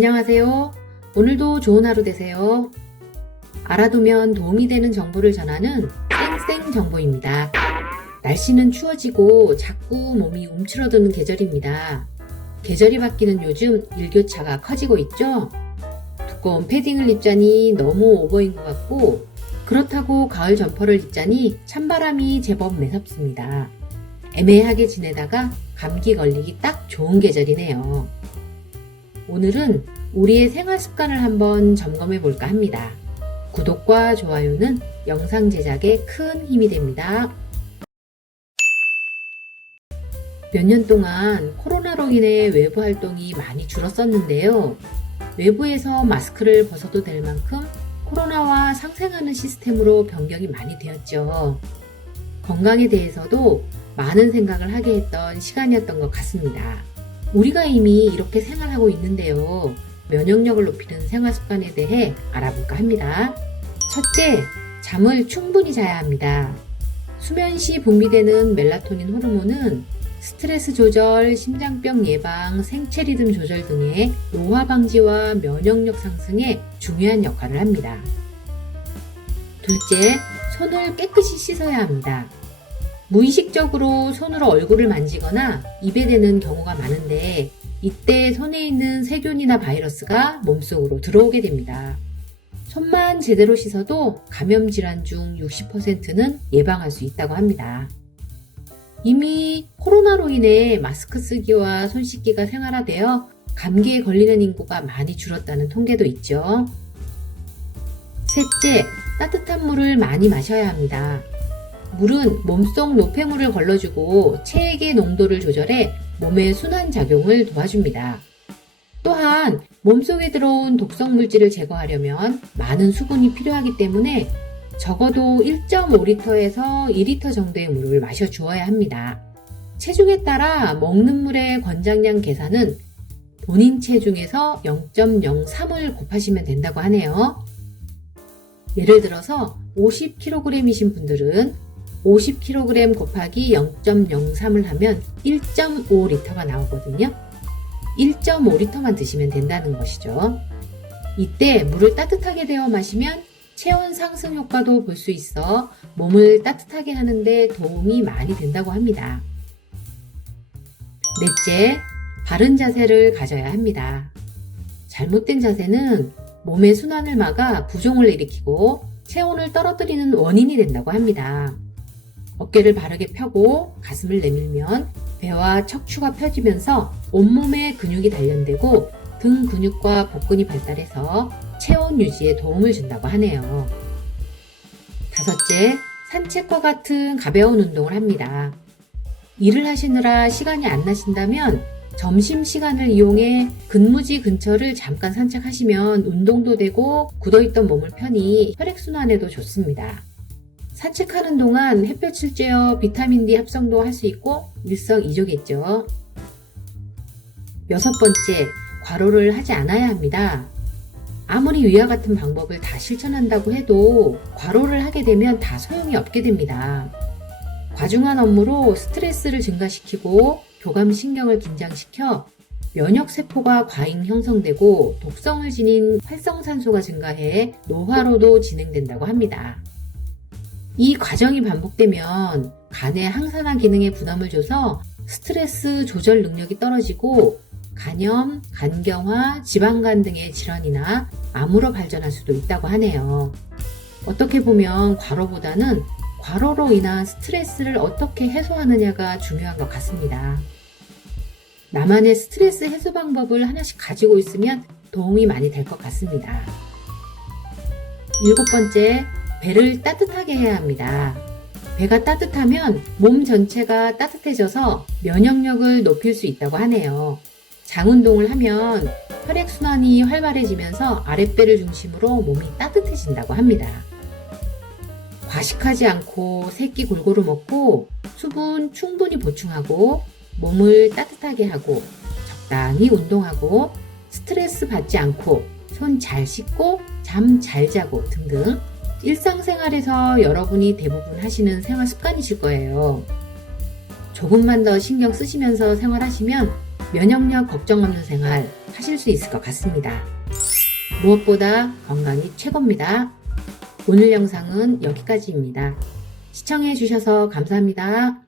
안녕하세요. 오늘도 좋은 하루 되세요. 알아두면 도움이 되는 정보를 전하는 쌩쌩 정보입니다. 날씨는 추워지고 자꾸 몸이 움츠러드는 계절입니다. 계절이 바뀌는 요즘 일교차가 커지고 있죠? 두꺼운 패딩을 입자니 너무 오버인 것 같고, 그렇다고 가을 점퍼를 입자니 찬바람이 제법 매섭습니다. 애매하게 지내다가 감기 걸리기 딱 좋은 계절이네요. 오늘은 우리의 생활 습관을 한번 점검해 볼까 합니다. 구독과 좋아요는 영상 제작에 큰 힘이 됩니다. 몇 년 동안 코로나로 인해 외부 활동이 많이 줄었었는데요. 외부에서 마스크를 벗어도 될 만큼 코로나와 상생하는 시스템으로 변경이 많이 되었죠. 건강에 대해서도 많은 생각을 하게 했던 시간이었던 것 같습니다. 우리가 이미 이렇게 생활하고 있는데요. 면역력을 높이는 생활 습관에 대해 알아볼까 합니다. 첫째, 잠을 충분히 자야 합니다. 수면 시 분비되는 멜라토닌 호르몬은 스트레스 조절, 심장병 예방, 생체 리듬 조절 등의 노화 방지와 면역력 상승에 중요한 역할을 합니다. 둘째, 손을 깨끗이 씻어야 합니다. 무의식적으로 손으로 얼굴을 만지거나 입에 대는 경우가 많은데 이때 손에 있는 세균이나 바이러스가 몸속으로 들어오게 됩니다. 손만 제대로 씻어도 감염 질환 중 60%는 예방할 수 있다고 합니다. 이미 코로나로 인해 마스크 쓰기와 손 씻기가 생활화되어 감기에 걸리는 인구가 많이 줄었다는 통계도 있죠. 셋째, 따뜻한 물을 많이 마셔야 합니다. 물은 몸속 노폐물을 걸러주고 체액의 농도를 조절해 몸의 순환 작용을 도와줍니다. 또한 몸속에 들어온 독성 물질을 제거하려면 많은 수분이 필요하기 때문에 적어도 1.5리터에서 2리터 정도의 물을 마셔 주어야 합니다. 체중에 따라 먹는 물의 권장량 계산은 본인 체중에서 0.03을 곱하시면 된다고 하네요. 예를 들어서 50kg이신 분들은 50kg 곱하기 0.03을 하면 1.5리터가 나오거든요. 1.5리터만 드시면 된다는 것이죠. 이때 물을 따뜻하게 데워 마시면 체온 상승 효과도 볼 수 있어 몸을 따뜻하게 하는데 도움이 많이 된다고 합니다. 넷째, 바른 자세를 가져야 합니다. 잘못된 자세는 몸의 순환을 막아 부종을 일으키고 체온을 떨어뜨리는 원인이 된다고 합니다. 어깨를 바르게 펴고 가슴을 내밀면 배와 척추가 펴지면서 온몸에 근육이 단련되고 등 근육과 복근이 발달해서 체온 유지에 도움을 준다고 하네요. 다섯째, 산책과 같은 가벼운 운동을 합니다. 일을 하시느라 시간이 안 나신다면 점심시간을 이용해 근무지 근처를 잠깐 산책하시면 운동도 되고 굳어있던 몸을 펴니 혈액순환에도 좋습니다. 산책하는 동안 햇볕을 쬐어 비타민 D 합성도 할 수 있고 일석이조겠죠. 여섯 번째, 과로를 하지 않아야 합니다. 아무리 위와 같은 방법을 다 실천한다고 해도 과로를 하게 되면 다 소용이 없게 됩니다. 과중한 업무로 스트레스를 증가시키고 교감신경을 긴장시켜 면역세포가 과잉 형성되고 독성을 지닌 활성산소가 증가해 노화로도 진행된다고 합니다. 이 과정이 반복되면 간의 항산화 기능에 부담을 줘서 스트레스 조절 능력이 떨어지고 간염, 간경화, 지방간 등의 질환이나 암으로 발전할 수도 있다고 하네요. 어떻게 보면 과로보다는 과로로 인한 스트레스를 어떻게 해소하느냐가 중요한 것 같습니다. 나만의 스트레스 해소 방법을 하나씩 가지고 있으면 도움이 많이 될 것 같습니다. 일곱 번째, 배를 따뜻하게 해야 합니다. 배가 따뜻하면 몸 전체가 따뜻해져서 면역력을 높일 수 있다고 하네요. 장 운동을 하면 혈액순환이 활발해지면서 아랫배를 중심으로 몸이 따뜻해진다고 합니다. 과식하지 않고 새끼 골고루 먹고 수분 충분히 보충하고 몸을 따뜻하게 하고 적당히 운동하고 스트레스 받지 않고 손 잘 씻고 잠 잘 자고 등등 일상생활에서 여러분이 대부분 하시는 생활 습관이실 거예요. 조금만 더 신경 쓰시면서 생활하시면 면역력 걱정 없는 생활 하실 수 있을 것 같습니다. 무엇보다 건강이 최고입니다. 오늘 영상은 여기까지입니다. 시청해 주셔서 감사합니다.